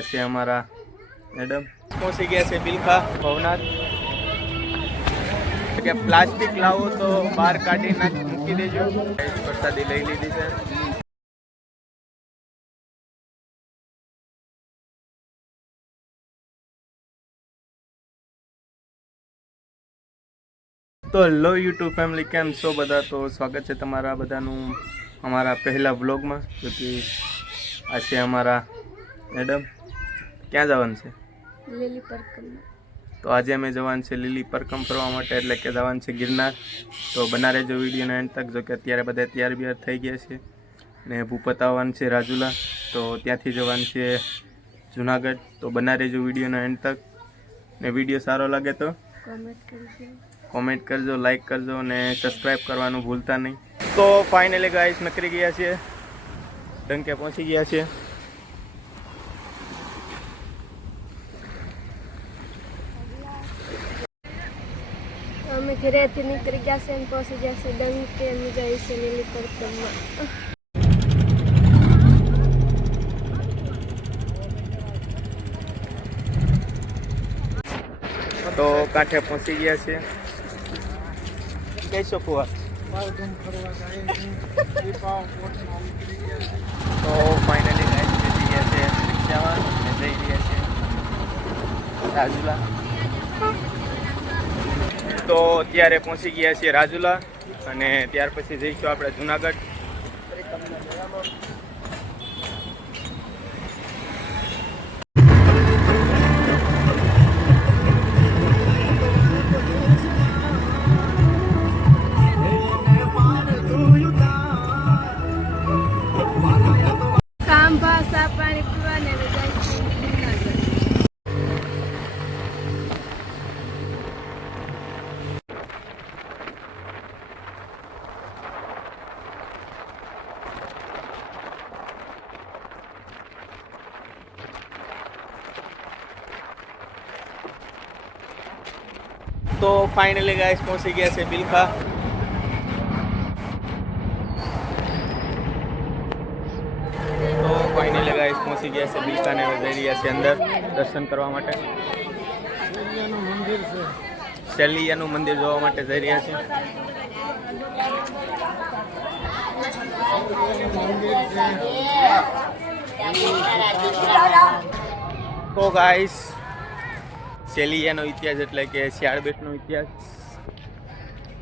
આ છે અમારા મેડમ પહોંચી ગયા છે બિલખા ભવનાથ કે પ્લાસ્ટિક લાવો તો બહાર કાઢી મૂકી દેજો. પ્રસાદી લઈ લીધી છે. તો હેલો યુટ્યુબ ફેમિલી, કેમ છો બધા? તો સ્વાગત છે તમારા બધાનું અમારા પહેલા વ્લોગમાં. જો કે આ છે અમારા મેડમ. ક્યાં જવાનું છે? લીલી પરકમ. તો આજે અમે જવાનું છે લીલી પરકમ ફરવા માટે, એટલે કે જવાનું છે ગિરનાર. તો બના રહેજો વિડીયોના એન્ડ તક. જો કે અત્યારે બધા તૈયાર બિયાર થઈ ગયા છે ને ભૂપત આવવાનું છે રાજુલા, તો ત્યાંથી જવાનું છે જુનાગઢ. તો બના રહેજો વિડીયોના એન્ડ તક ને વિડીયો સારો લાગે તો કોમેન્ટ કરજો, લાઈક કરજો અને સબસ્ક્રાઈબ કરવાનું ભૂલતા નહીં. તો ફાઇનલી ગાઈસ નીકળી ગયા છીએ, ડંકે પહોંચી ગયા છીએ. અમે ઘરેથી નીકળી ગયા છે અને પહોંચી ગયા છે ડંકે. અમે જઈએ છીએ લીલી પરકમમાં. તો કાંઠે પહોંચી ગયા છે. કઈ શકું તો ફાઇનલી ગાઈસ બેસી ગયા છે રિક્ષામાં અને જઈ રહ્યા છે રાજુલા. તો અત્યારે પહોંચી ગયા છીએ રાજુલા અને ત્યાર પછી જઈશું આપણે જુનાગઢ. પાણી પીવાને તો ફાઇનલી ગાઈસ પહોંચી ગયા છે બિલખા. તો ફાઇનલી ગાઈસ પહોંચી ગયા છે બિલખાને, જઈ રહ્યા છે અંદર દર્શન કરવા માટે. શેલિયાનું મંદિર જોવા માટે જઈ રહ્યા છે. તો ગાઈસ શેલિયાનો ઇતિહાસ એટલે કે શિયાળ બેટનો ઇતિહાસ,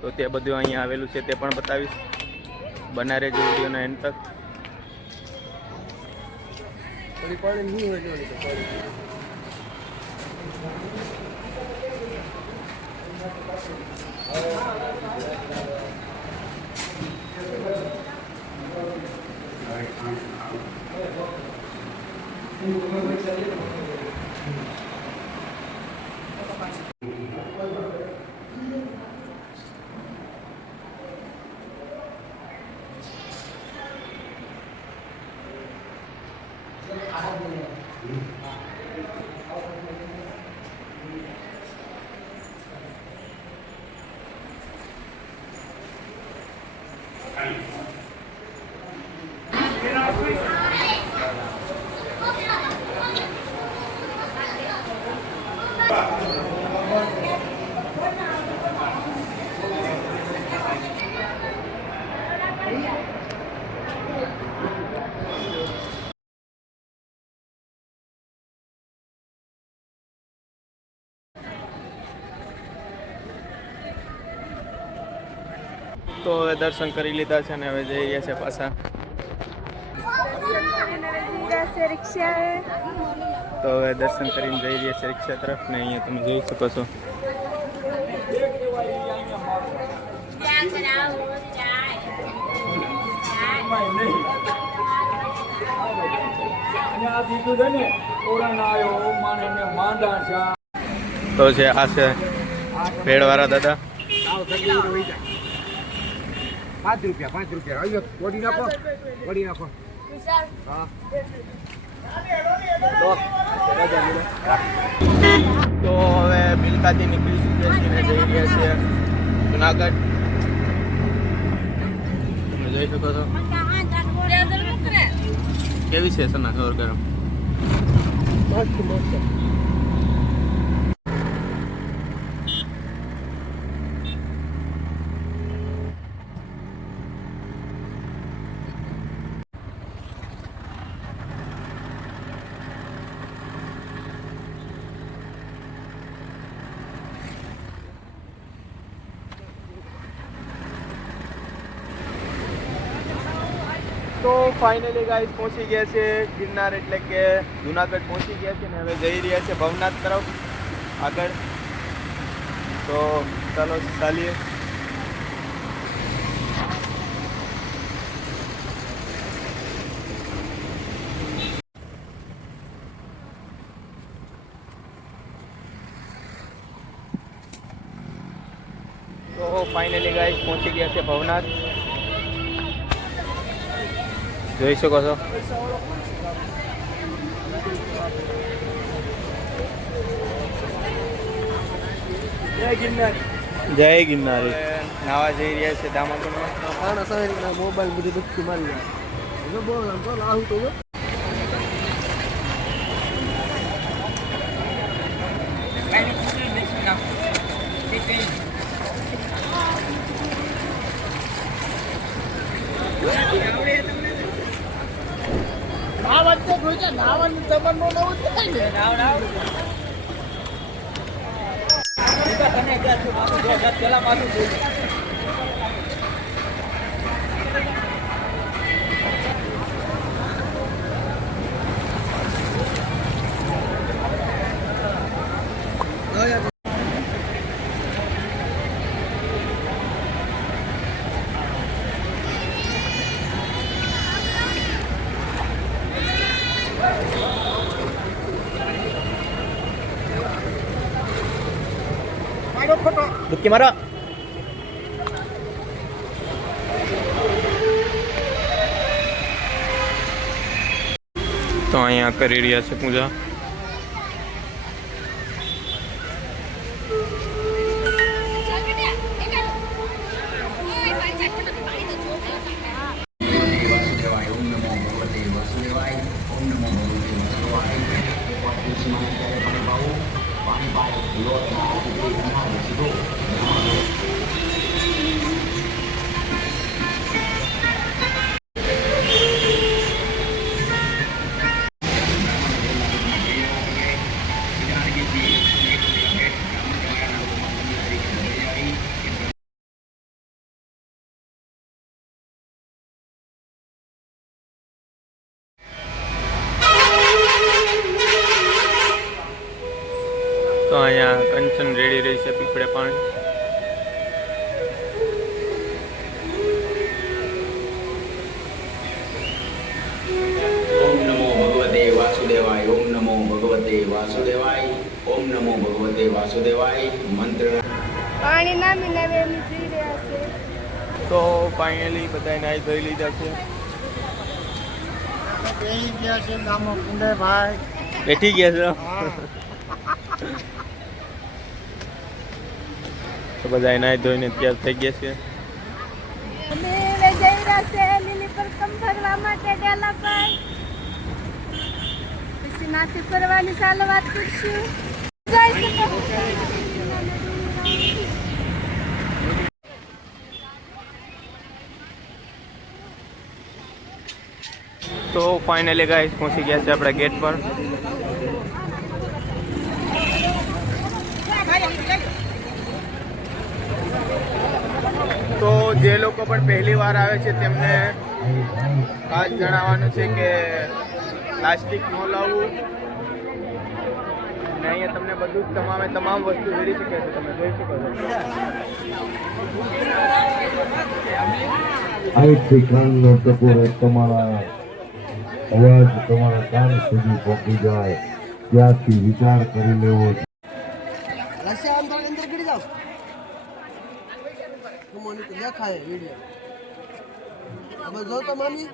તો તે બધું અહીંયા આવેલું છે, તે પણ બતાવીશ. બના રહેજો વિડીયોના એન્ડ તક. તો હવે દર્શન કરી લીધા છે અને હવે જઈ રહ્યા છે પાછા. તો હવે દર્શન કરીને જઈ રહ્યા છે રિક્ષા તરફ ને અહીંયા તમે જોઈ શકો છો. તો છે આ છે ભેળવાળા દાદા. 5 રૂપિયા વડી નાખો હા. તો હવે બિલખાથી નીકળી ચૂક્યા છીએ, જઈ રહ્યા છીએ જુનાગઢ. તમે જોઈ શકો છો કેવી છે સના ખબર ગરમ. તો ફાઇનલી ગાઈસ પહોંચી ગયા છે ગિરનાર એટલે કે જુનાગઢ પહોંચી ગયા છે ને હવે જઈ રહ્યા છે ભવનાથ તરફ આગળ. તો ચાલો ચાલીએ. તો ફાઇનલી ગાઈસ પહોંચી ગયા છે ભવનાથ. જોઈ શકો છો. જય ગિરનાર. જય ગિરનાર. નાવા જઈ રહ્યા છે દામાકુંડમાં. મોબાઈલ બધી દુઃખી મારી જાય બોલ આમ તો લાવું તો ડુબકી મારો. તો અહીંયા કરી રહ્યા છે પૂજા. તો અહીંયા કંચન રેડી રહી છે પીપળે પાણી. ઓમ નમો ભગવતે વાસુદેવાય. ઓમ નમો ભગવતે વાસુદેવાય. ઓમ નમો ભગવતે વાસુદેવાય. મંત્ર પાણી નામીને હવે એમ જઈ રહ્યા છે. તો ફાઇનલી બધાએ નાઈ ધોઈ લીધા છે. બેઠી ગયા છો. તો બધાએ નાઈ ધોઈને તૈયાર થઈ ગયા છે. અમે હવે જઈ રહ્યા છે લીલી પરકમ ફરવા માટે ડેલા પર. પછી નાથી ફરવાની ચાલો વાત કરશું. જઈ શકો. તો ફાઇનલી ગાઈસ પહોંચી ગયા છે આપણા ગેટ પર. તો જે લોકો પણ પહેલી વાર આવે છે તેમને ખાસ જણાવવાનું છે કે પ્લાસ્ટિક ન લાવવું. અને અહીંયા તમને બધું જ તમામ વસ્તુ મળી શકે છે. તમે જોઈ શકો છો. આજથી કાનનો ટકોરો તમારા અવાજ તમારા કાન સુધી પહોંચી જાય ત્યાંથી વિચાર કરી લેવો. અંદર ગીરી જાવ મને તો દેખાય વિડિયો હવે જો તો મામી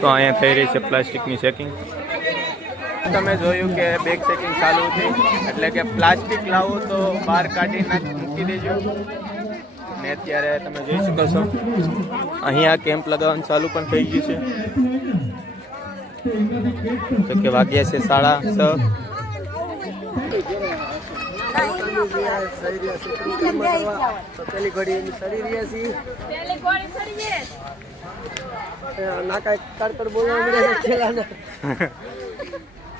તો અહીંયા થઈ રહી છે પ્લાસ્ટિકની ચેકિંગ. તમે જોયું કે બેગ ચેકિંગ ચાલુ હતી એટલે કે પ્લાસ્ટિક લાવો તો બહાર કાઢી મૂકી દેજો. ને અત્યારે તમે જોઈ શકો છો અહીંયા કેમ્પ લગાવવાનું ચાલુ પણ થઈ ગયું છે. તો કે વાગ્યા છે 6:30. તો પેલી ઘડી એની સડી રહ્યા છીએ. નાકા કડકડ બોલવા મળે છે ખેલાને.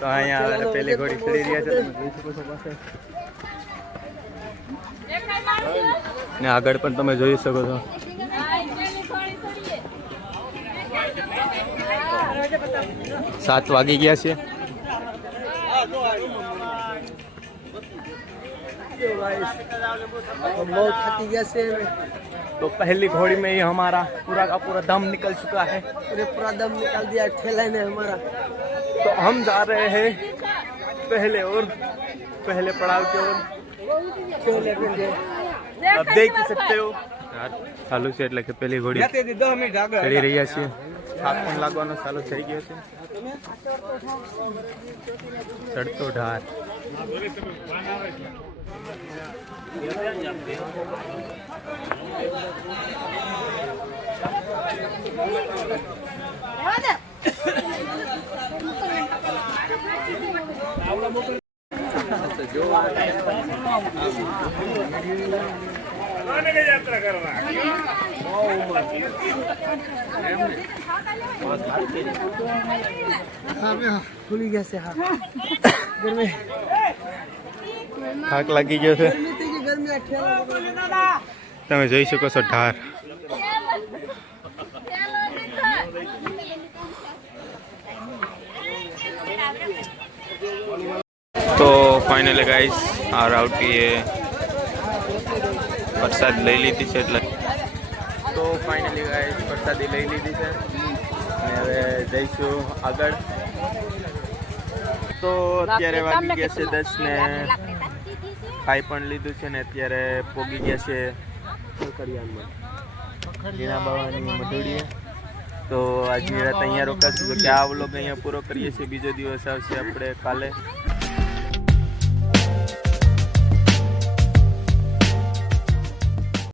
તો અહીંયા હવે પેલી ઘોડી ચડી રહ્યા છે, તમે જોઈ શકો છો પાસે. ને આગળ પણ તમે જોઈ શકો છો. સાત વાગી ગયા છે. बहुत थकी गया से तो पहली घोड़ी में ही हमारा पूरा का पूरा दम निकल चुका है. पूरा दम निकाल दिया ठेला ने हमारा. तो हम जा रहे हैं पहले पड़ाव की ओर. आप देख सकते हो ચાલુ છે એટલે કે પેલી ઘોડી ચડી રહ્યા છીએ. થાક પણ લાગવાનો ચાલુ થઈ ગયો છે. ચડતો ઢાર. खुली गया से हाँ गर्मी થાક લાગી ગયો છે. गर्मी તમે જોઈ શકો છો ઢાર. તો ફાઇનલી ગાઈસ આ રાઉટીએ વરસાદ લઈ લીધી છે એટલે તો ફાઇનલી ગાઈસ વરસાદી લઈ લીધી છે અને હવે જઈશું આગળ. તો અત્યારે વાગી ગયા છે 10 ને ખાઈ પણ લીધું છે ને અત્યારે પોગી ગયા છે ઝીણા બાવાની મઢોડીએ. તો આજની રાત અહીંયા રોકાશું. તો કે આ વ્લોગ અહીંયા પૂરો કરીએ છીએ. બીજો દિવસ આવશે આપણે કાલે.